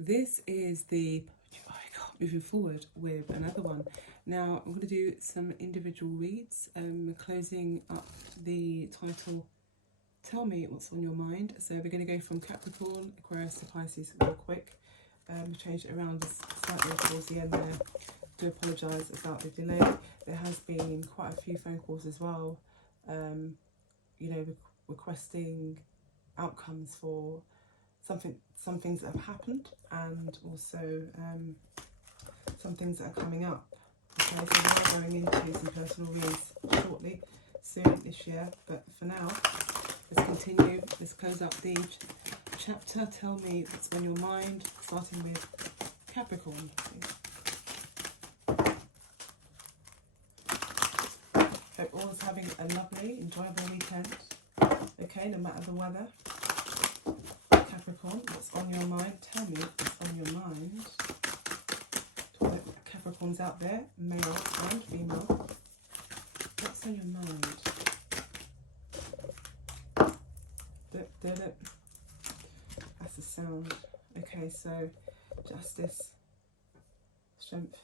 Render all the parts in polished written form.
This is the moving forward with another one. Now I'm going to do some individual reads, closing up the title, Tell Me What's on Your Mind. So we're going to go from Capricorn, Aquarius to Pisces real quick. Change it around slightly towards the end there. Do apologise about the delay. There has been quite a few phone calls as well, you know, requesting outcomes for some things that have happened, and also some things that are coming up. Okay, so we're going into some personal reads shortly, soon this year, but for now, let's continue. Let's close up the chapter. Tell me what's on your mind, starting with Capricorn. Hope all is having a lovely, enjoyable weekend. Okay, no matter the weather. Capricorn, what's on your mind? Tell me what's on your mind. Talk about Capricorns out there, male and female. What's on your mind? That's the sound. Okay, so justice, strength,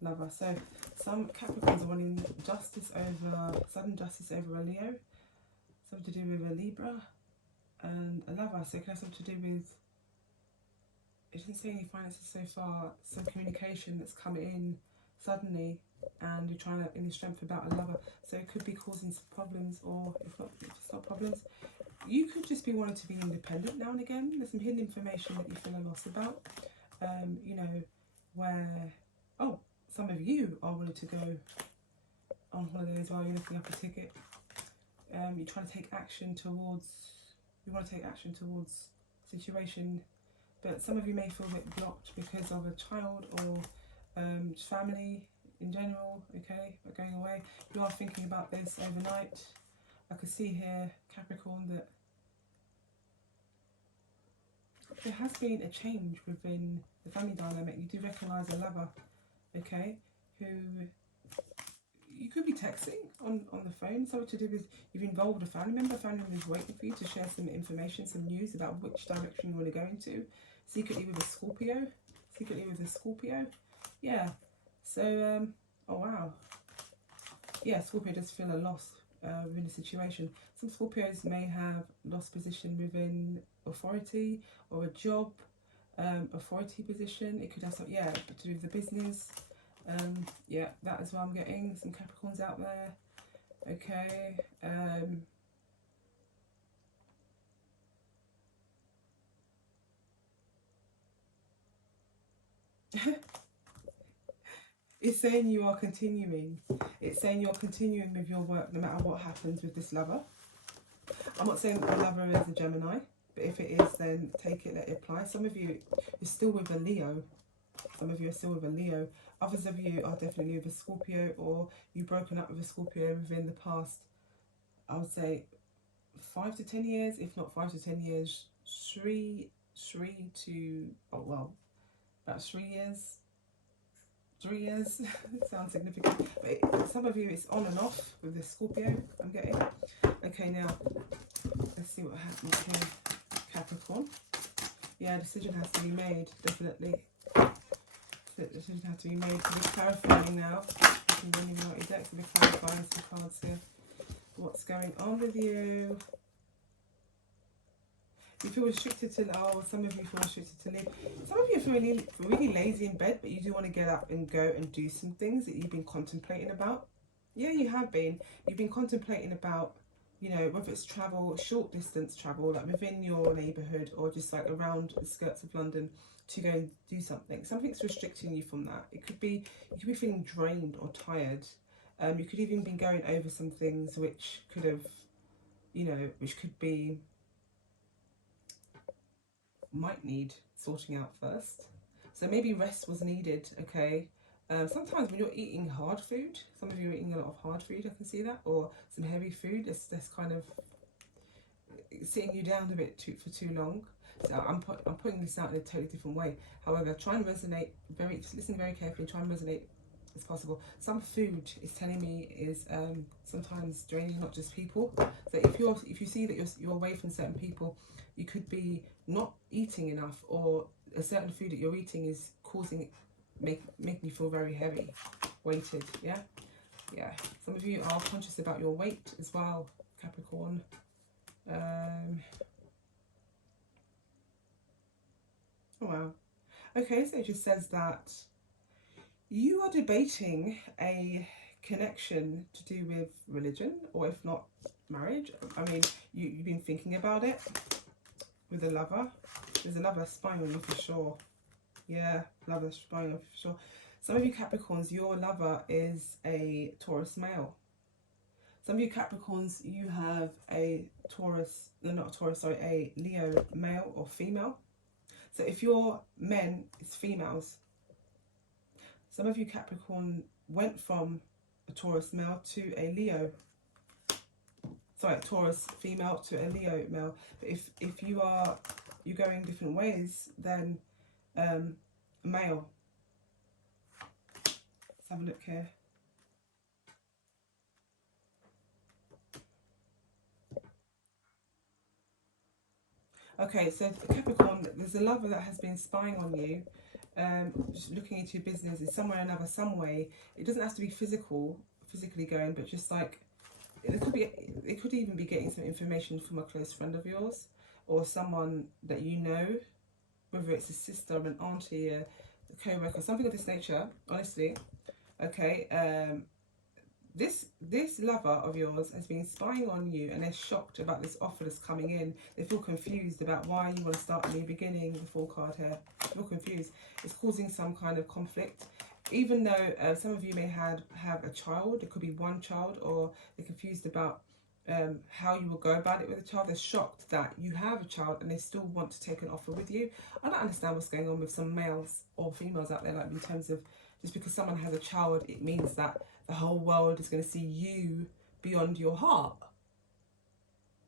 lover. So some Capricorns are wanting justice over, sudden justice over a Leo, something to do with a Libra, and a lover. So it can have something to do with, it doesn't say any finances so far, some communication that's come in suddenly, and you're trying to in strength about a lover. So it could be causing some problems, or if it's not problems, you could just be wanting to be independent now and again. There's some hidden information that you feel a loss about. You know, where, oh, some of you are willing to go on holiday as well. You're looking up a ticket. You're trying to take action towards, you want to take action towards situation, but some of you may feel a bit blocked because of a child or family in general. Okay, but going away, you are thinking about this overnight. I could see here, Capricorn, that there has been a change within the family dynamic. You do recognise a lover, okay, who you could be texting on the phone, something to do with, you've involved a family member is waiting for you to share some information, some news about which direction you want to go into, secretly with a Scorpio, yeah, so, oh wow, yeah, Scorpio does feel a loss within the situation. Some Scorpios may have lost position within authority or a job, authority position. It could have some, yeah, to do with the business. Yeah, that is what I'm getting. Some Capricorns out there. Okay. It's saying you are continuing. It's saying you're continuing with your work no matter what happens with this lover. I'm not saying the lover is a Gemini, but if it is, then take it, let it apply. Some of you are still with a Leo. Some of you are still with a Leo. Others of you are definitely with a Scorpio, or you've broken up with a Scorpio within the past, I would say, 5 to 10 years, if not 5 to 10 years, three to, oh well, about 3 years. 3 years sounds significant, but some of you it's on and off with this Scorpio, I'm getting. Okay, now let's see what happens here. Capricorn, yeah, a decision has to be made, definitely. The decision has to be made. So we're clarifying now. You can really write your decks, we're clarifying some cards here. What's going on with you? You feel restricted to, oh, some of you feel restricted to live. Some of you feel really lazy in bed, but you do want to get up and go and do some things that you've been contemplating about. Yeah, you have been. You've been contemplating about, you know, whether it's travel, short distance travel, like within your neighbourhood or just like around the skirts of London to go and do something. Something's restricting you from that. It could be, you could be feeling drained or tired. You could even be going over some things which could have, you know, which could be, might need sorting out first. So maybe rest was needed, okay? Sometimes when you're eating hard food, some of you are eating a lot of hard food, I can see that, or some heavy food, that's kind of sitting you down a bit for too long. So I'm putting this out in a totally different way. However, try and resonate, just listen very carefully, try and resonate as possible. Some food is telling me is sometimes draining, not just people. So if you see that you're away from certain people, you could be not eating enough, or a certain food that you're eating is causing, making you feel very heavy, weighted, yeah? Yeah. Some of you are conscious about your weight as well, Capricorn. Oh, wow. Okay, so it just says that you are debating a connection to do with religion, or if not, marriage. I mean, you've been thinking about it with a lover. There's a lover spying on you for sure. Yeah, lover spying on you for sure. Some of you Capricorns, your lover is a Taurus male. Some of you Capricorns, you have a Taurus, no, not a Taurus, sorry, a Leo male or female. So if your men, it's females. Some of you Capricorn went from a Taurus male to a Leo, sorry, Taurus female to a Leo male. But if you're going different ways, then male. Let's have a look here. Okay, so Capricorn, there's a lover that has been spying on you, just looking into your business in some way or another, some way. It doesn't have to be physically going, but just like, it could even be getting some information from a close friend of yours, or someone that you know, whether it's a sister, an auntie, a co-worker, something of this nature, honestly. Okay, this lover of yours has been spying on you, and they're shocked about this offer that's coming in. They feel confused about why you want to start a new beginning. The Fool card here. They feel confused. It's causing some kind of conflict. Even though some of you may have a child, it could be one child, or they're confused about how you will go about it with a child. They're shocked that you have a child and they still want to take an offer with you. I don't understand what's going on with some males or females out there, like in terms of just because someone has a child, it means that the whole world is going to see you beyond your heart.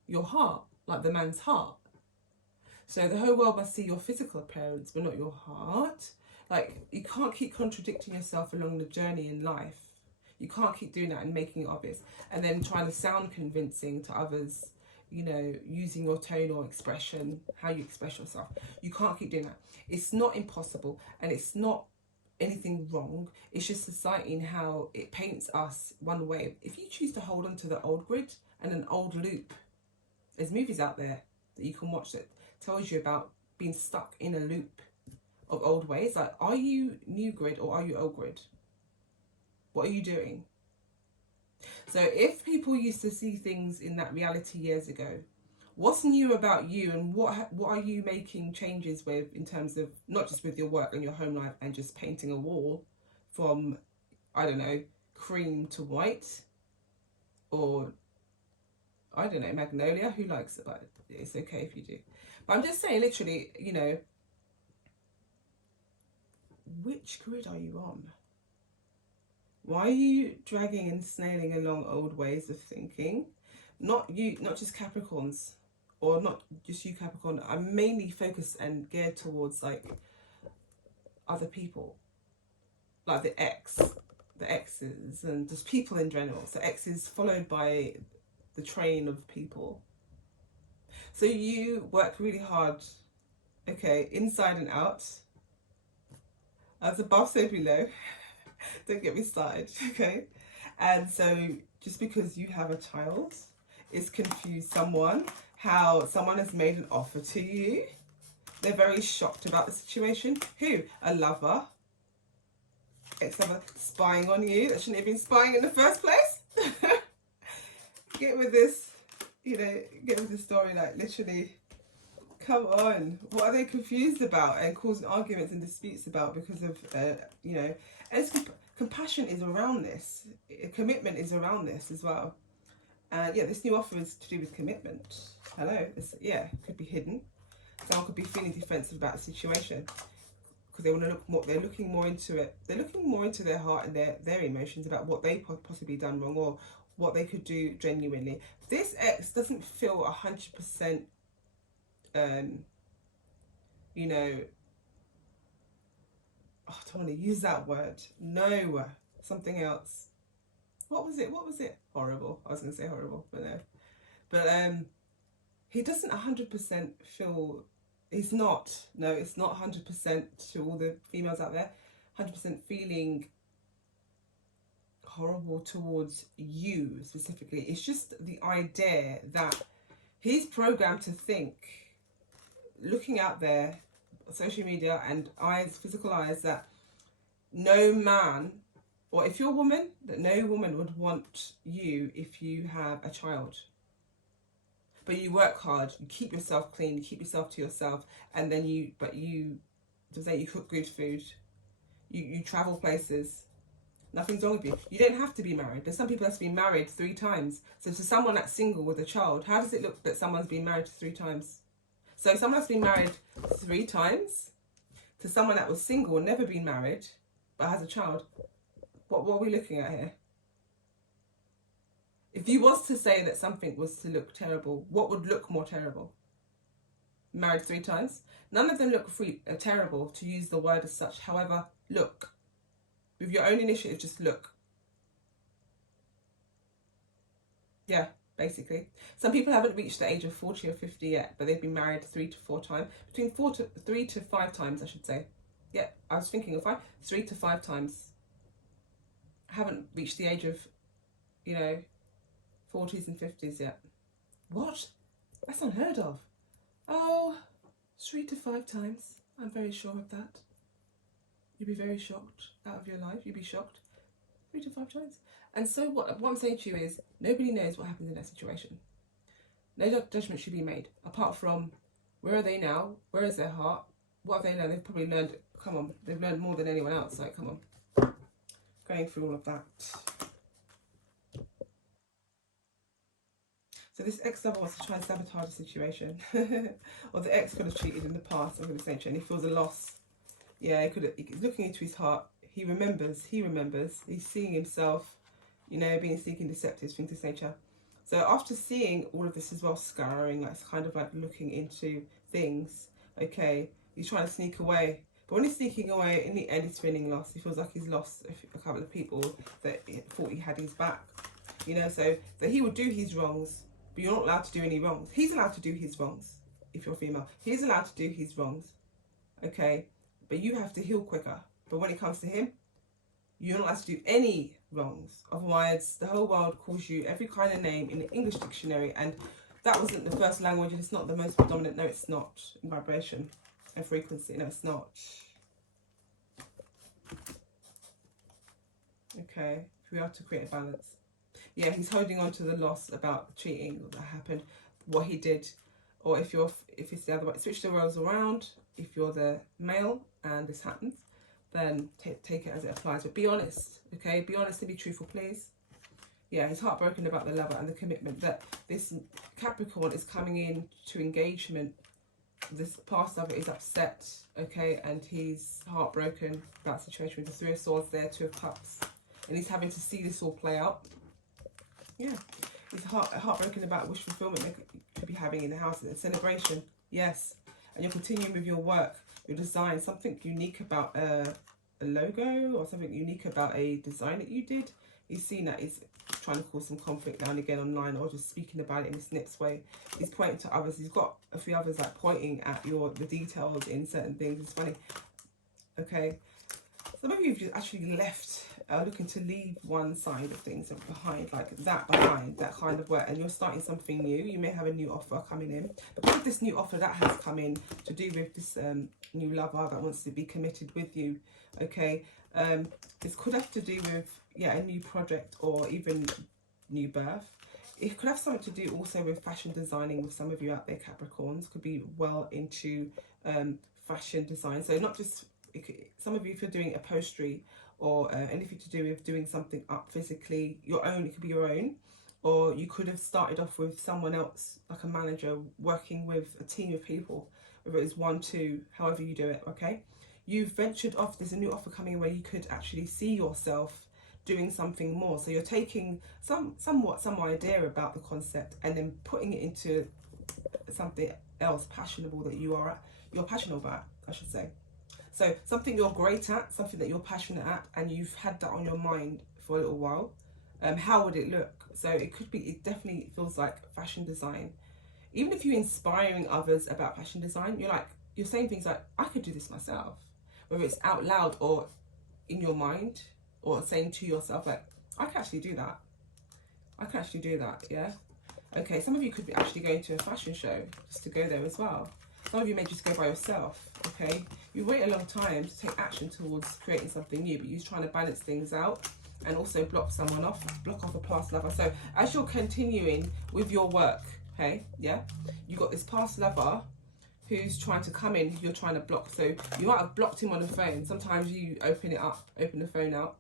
Your heart, like the man's heart. So the whole world must see your physical appearance, but not your heart. Like, you can't keep contradicting yourself along the journey in life. You can't keep doing that and making it obvious. And then trying to sound convincing to others, you know, using your tone or expression, how you express yourself. You can't keep doing that. It's not impossible, and it's not anything wrong. It's just society and how it paints us one way. If you choose to hold on to the old grid and an old loop, there's movies out there that you can watch that tells you about being stuck in a loop of old ways. Like, are you new grid or are you old grid? What are you doing? So if people used to see things in that reality years ago, what's new about you, and what are you making changes with in terms of not just with your work and your home life and just painting a wall from, I don't know, cream to white, or I don't know, magnolia? Who likes it? But it's okay if you do. But I'm just saying, literally, you know, which grid are you on? Why are you dragging and snailing along old ways of thinking? Not you, not just Capricorns, or not just you Capricorn. I'm mainly focused and geared towards like other people, like the exes, and just people in general. So exes followed by the train of people. So you work really hard, okay, inside and out, as above so below. Don't get me started, okay? And so just because you have a child, it's confused someone, how someone has made an offer to you. They're very shocked about the situation. Who? A lover, ex-lover, spying on you that shouldn't have been spying in the first place. Get with this, you know, get with the story, like literally, come on. What are they confused about and causing arguments and disputes about because of, you know, and it's compassion is around this. Commitment is around this as well. And yeah, this new offer is to do with commitment. Hello, yeah, could be hidden. Someone could be feeling defensive about the situation because they want to look more. They're looking more into it. They're looking more into their heart and their emotions about what they possibly done wrong or what they could do genuinely. This ex doesn't feel 100%. You know, oh, I don't want to use that word. No, something else. What was it? What was it? Horrible. I was going to say horrible, but no. But he doesn't 100% feel It's not. No, it's not 100% to all the females out there. 100% feeling horrible towards you specifically. It's just the idea that he's programmed to think, looking out there, social media and eyes, physical eyes, that no man, or if you're a woman, that no woman would want you if you have a child. But you work hard, you keep yourself clean, you keep yourself to yourself, and then you cook good food, you travel places. Nothing's wrong with you. You don't have to be married. There's some people that's been married 3 times. So to someone that's single with a child, how does it look that someone's been married 3 times? So someone that's been married 3 times to someone that was single and never been married but has a child, what are we looking at here? If you was to say that something was to look terrible, what would look more terrible? Married 3 times? None of them look terrible, to use the word as such. However, look. With your own initiative, just look. Yeah, basically. Some people haven't reached the age of 40 or 50 yet, but they've been married 3 to 4 times. Between 3 to 5 times, I should say. Yeah, I was thinking of 5. 3 to 5 times. Haven't reached the age of, 40s and 50s yet. What? That's unheard of. Oh, 3 to 5 times. I'm very sure of that. You'd be very shocked out of your life. You'd be shocked 3 to 5 times. And so what I'm saying to you is, nobody knows what happens in that situation. No judgment should be made. Apart from, where are they now? Where is their heart? What have they learned? They've probably learned, come on, they've learned more than anyone else. Like, come on. Going through all of that. So this ex-lover wants to try and sabotage the situation. Or the ex could have cheated in the past, I'm going to say, and he feels a loss. Yeah, he's looking into his heart. He remembers. He's seeing himself, being sneaky, deceptive, things of this nature. So after seeing all of this as well, scouring, like, kind of like looking into things, okay, he's trying to sneak away. But when he's sneaking away, in the end, he's feeling lost. He feels like he's lost a couple of people that he thought he had his back. So he will do his wrongs, but you're not allowed to do any wrongs. He's allowed to do his wrongs, if you're female. He's allowed to do his wrongs, okay? But you have to heal quicker. But when it comes to him, you're not allowed to do any wrongs. Otherwise, the whole world calls you every kind of name in the English dictionary. And that wasn't the first language. And it's not the most predominant. No, it's not. In vibration and frequency. No, it's not. Okay. If we are to create a balance. Yeah, he's holding on to the loss about cheating that happened. What he did. Or if it's the other way. Switch the roles around. If you're the male and this happens, then take it as it applies. But be honest, okay? Be honest and be truthful, please. Yeah, he's heartbroken about the lover and the commitment that this Capricorn is coming in to engagement. This past lover is upset, okay? And he's heartbroken about the situation with the 3 of Swords there, 2 of Cups. And he's having to see this all play out. Yeah. He's heartbroken about wish fulfillment they could be having in the house and celebration. Yes. And you're continuing with your work, your design, something unique about a logo or something unique about a design that you did. He's seen that he's trying to cause some conflict now and again online, or just speaking about it in a snips way. He's pointing to others. He's got a few others like pointing at the details in certain things. It's funny. Okay. Some of you have just actually left, looking to leave one side of things behind, like that kind of work, and you're starting something new. You may have a new offer coming in. Because of this new offer that has come in to do with this new lover that wants to be committed with you, okay, this could have to do with, a new project or even new birth. It could have something to do also with fashion designing with some of you out there, Capricorns. Could be well into fashion design. So not just... some of you, if you're doing upholstery or anything to do with doing something up physically, your own, it could be your own, or you could have started off with someone else, like a manager, working with a team of people, whether it's 1, 2, however you do it, okay? You've ventured off. There's a new offer coming where you could actually see yourself doing something more. So you're taking some idea about the concept and then putting it into something else passionable that you're passionate about, I should say. So something you're great at, something that you're passionate at, and you've had that on your mind for a little while. How would it look? So it definitely feels like fashion design. Even if you're inspiring others about fashion design, you're like, you're saying things like, I could do this myself, whether it's out loud or in your mind, or saying to yourself like, I can actually do that. I can actually do that, yeah? Okay, some of you could be actually going to a fashion show just to go there as well. Some of you may just go by yourself, okay? You wait a long time to take action towards creating something new, but you're trying to balance things out and also block someone off, block off a past lover. So as you're continuing with your work, okay, yeah, you got this past lover who's trying to come in, who you're trying to block. So you might have blocked him on the phone. Sometimes you open it up, open the phone out,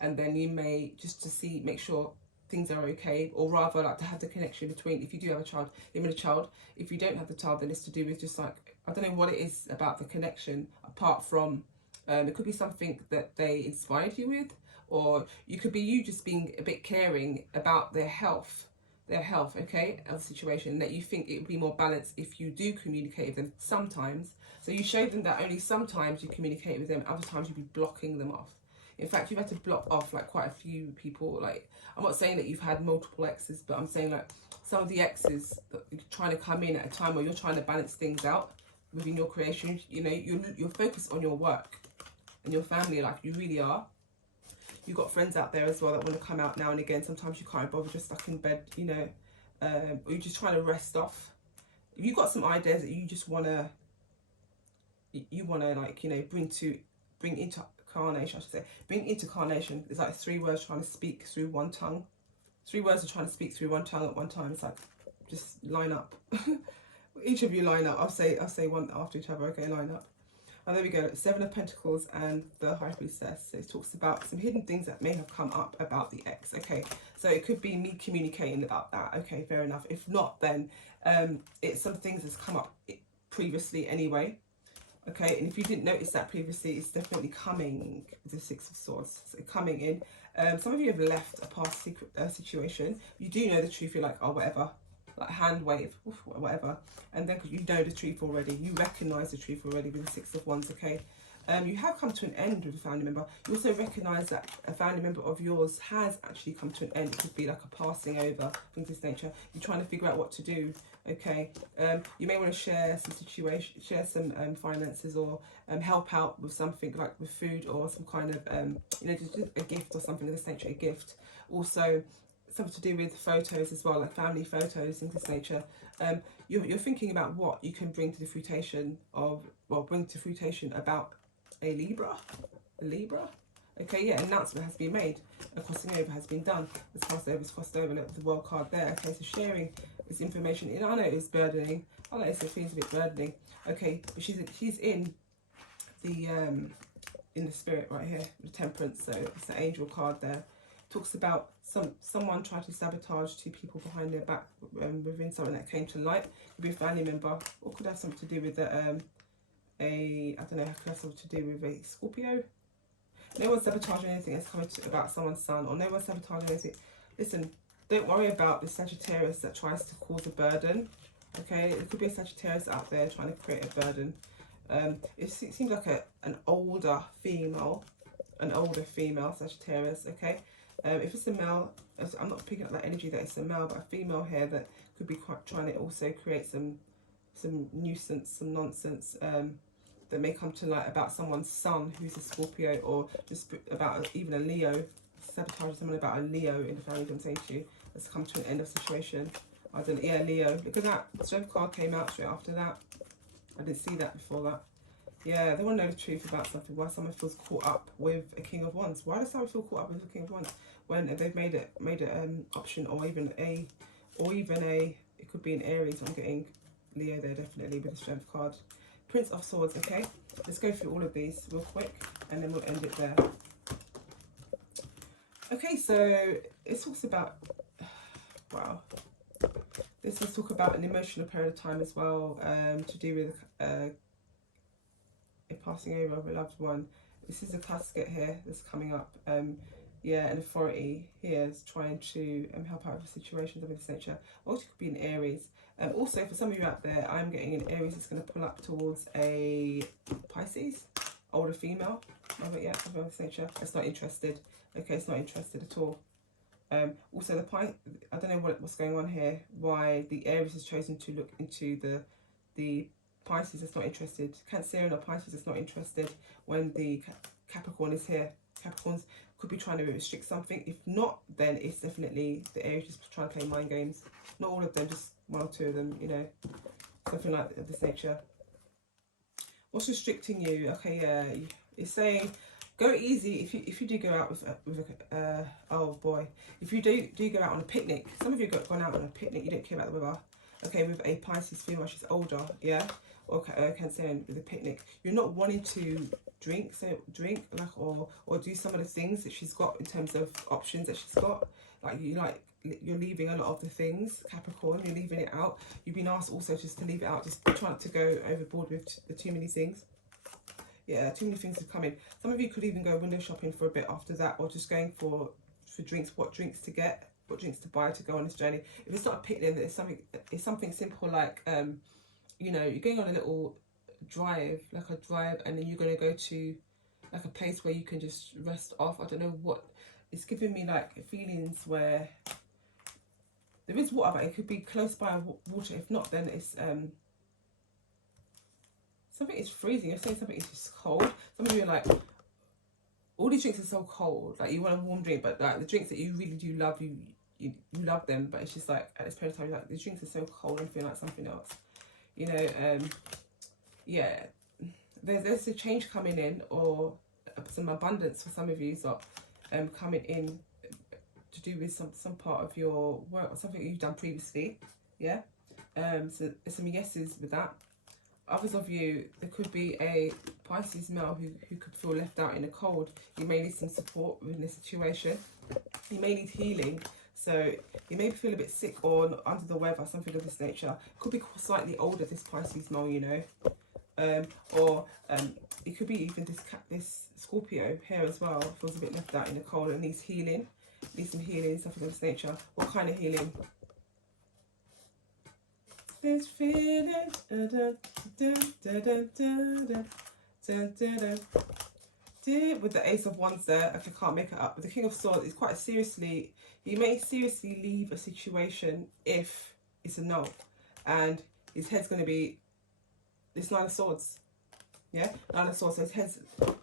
and then you may, just to see, make sure things are okay, or rather like to have the connection between, if you do have a child, him and a child. If you don't have the child, then it's to do with just like, I don't know what it is about the connection, apart from, it could be something that they inspired you with, or you could be you just being a bit caring about their health, okay, of the situation, that you think it would be more balanced if you do communicate with them sometimes. So you show them that only sometimes you communicate with them, other times you'd be blocking them off. In fact, you've had to block off like quite a few people. Like, I'm not saying that you've had multiple exes, but I'm saying like some of the exes that are trying to come in at a time where you're trying to balance things out within your creation. You know, you're focused on your work and your family life. You really are. You've got friends out there as well that want to come out now and again. Sometimes you can't bother, just stuck in bed, you know, or you're just trying to rest off. If you've got some ideas that you just want to, like, you know, bring into carnation, I should say. Bring into carnation. It's like 3 words trying to speak through one tongue. 3 words are trying to speak through one tongue at one time. It's like, just line up. Each of you line up. I'll say one after each other. Okay, line up. And there we go. 7 of Pentacles and the High Priestess. So it talks about some hidden things that may have come up about the ex. Okay, so it could be me communicating about that. Okay, fair enough. If not, then it's some things that's come up previously anyway. Okay, and if you didn't notice that previously, it's definitely coming. The 6 of Swords, so coming in. Some of you have left a past secret situation. You do know the truth. You're like, oh, whatever, like hand wave, oof, whatever. And then because you know the truth already, you recognise the truth already with the 6 of Wands. Okay, you have come to an end with a family member. You also recognise that a family member of yours has actually come to an end. It could be like a passing over, things of this nature. You're trying to figure out what to do. Okay, you may want to share some situation, share some finances, or help out with something like with food or some kind of you know, just a gift or something of this nature, a gift. Also something to do with photos as well, like family photos, things of this nature. You're thinking about what you can bring to the fruition of, well, bring to fruition about a Libra. Okay, yeah, announcement has been made. A crossing over has been done. This crossover is crossed over, look, the world card there. Okay, so sharing this information. You know, I know it's burdening. I know it feels a bit burdening. Okay, but she's in the spirit right here, the Temperance. So it's the angel card there. Talks about someone trying to sabotage 2 people behind their back within something that came to light. Could be a family member, or could have something to do with I don't know, could have something to do with a Scorpio. No one's sabotaging anything that's coming about someone's son, or no one's sabotaging anything. Listen, don't worry about the Sagittarius that tries to cause a burden. Okay, it could be a Sagittarius out there trying to create a burden. It seems like an older female Sagittarius. Okay, if it's a male, I'm not picking up that energy that it's a male, but a female here that could be quite trying to also create some nuisance, some nonsense that may come to light about someone's son who's a Scorpio, or just about even a Leo, sabotaging someone about a Leo in the family. I'm saying to you, let's come to an end of situation. I don't know, yeah, Leo. Look at that, the Strength card came out straight after that. I didn't see that before that. Yeah, they want to know the truth about something. Why someone feels caught up with a King of Wands. Why does someone feel caught up with a King of Wands when they've made it option, or even a, it could be an Aries. I'm getting Leo there definitely with the Strength card. Prince of Swords. Okay, let's go through all of these real quick and then we'll end it there. Okay, so it talks about, wow, this will talk about an emotional period of time as well, to do with a passing over of a loved one. This is a casket here that's coming up. Yeah, an authority here is trying to help out with situations of this nature. Also, it could be an Aries. Also, for some of you out there, I'm getting an Aries that's going to pull up towards a Pisces, older female. But yeah, of this nature. It's not interested. Okay, it's not interested at all. Also, I don't know what's going on here. Why the Aries has chosen to look into the Pisces that's not interested. Cancerian or Pisces that's not interested when the Capricorn is here. Capricorns could be trying to restrict something. If not, then it's definitely the Aries just trying to play mind games. Not all of them, just one or two of them, you know, something like this nature. What's restricting you? Okay, yeah, it's saying go easy if you do go out with oh boy, if you do go out on a picnic. Some of you have gone out on a picnic, you don't care about the weather. Okay, with a Pisces female, she's older, yeah, or Cancerian with a picnic. You're not wanting to drink like or do some of the things that she's got in terms of options that she's got. You're leaving a lot of the things, Capricorn. You're leaving it out. You've been asked also just to leave it out, just try not to go overboard with the too many things. Yeah, too many things have come in. Some of you could even go window shopping for a bit after that, or just going for drinks, what drinks to get, what drinks to buy to go on this journey. If it's not a picnic, it's something simple like you know, you're going on a little drive, and then you're going to go to like a place where you can just rest off. I don't know what, it's giving me like feelings where there is water, but it could be close by water. If not, then it's something is freezing. You're saying something is just cold. Some of you are like, all these drinks are so cold. Like, you want a warm drink, but like the drinks that you really do love, you love them, but it's just like at this period of time, like these drinks are so cold and feel like something else. You know, yeah. There's a change coming in, or some abundance for some of you, so coming in to do with some part of your work or something you've done previously. Yeah. So there's some yeses with that. Others of you, there could be a Pisces male who could feel left out in the cold. You may need some support within this situation. You may need healing. So you may feel a bit sick or under the weather, something of this nature. Could be slightly older, this Pisces male, you know. Or it could be even this Scorpio here as well. Feels a bit left out in the cold and needs healing. Needs some healing, something of this nature. What kind of healing? This feeling, with the Ace of Wands there. I can't make it up. With the King of Swords, it's quite seriously, you may seriously leave a situation if it's a no, and his head's going to be this Nine of Swords. Yeah, Nine of Swords. So his head's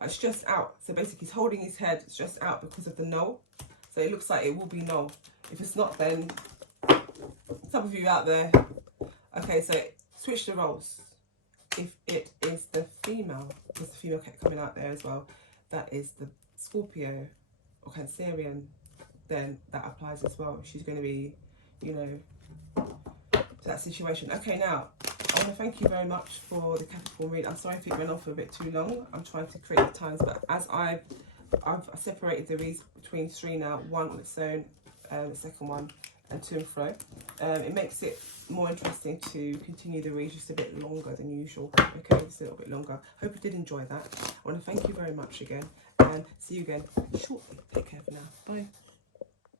stressed out. So basically, he's holding his head stressed out because of the no. So it looks like it will be no. If it's not, then some of you out there. Okay, so switch the roles. If it is the female, because the female kept coming out there as well, that is the Scorpio or Cancerian, then that applies as well. She's going to be, you know, to that situation. Okay, now, I want to thank you very much for the Capricorn read. I'm sorry if it went on for a bit too long. I'm trying to create the times, but as I've separated the reads between three now, one on its own, the second one, and to and fro. It makes it more interesting to continue the read just a bit longer than usual. Okay, just a little bit longer. Hope you did enjoy that. I want to thank you very much again, and see you again shortly. Take care for now. Bye.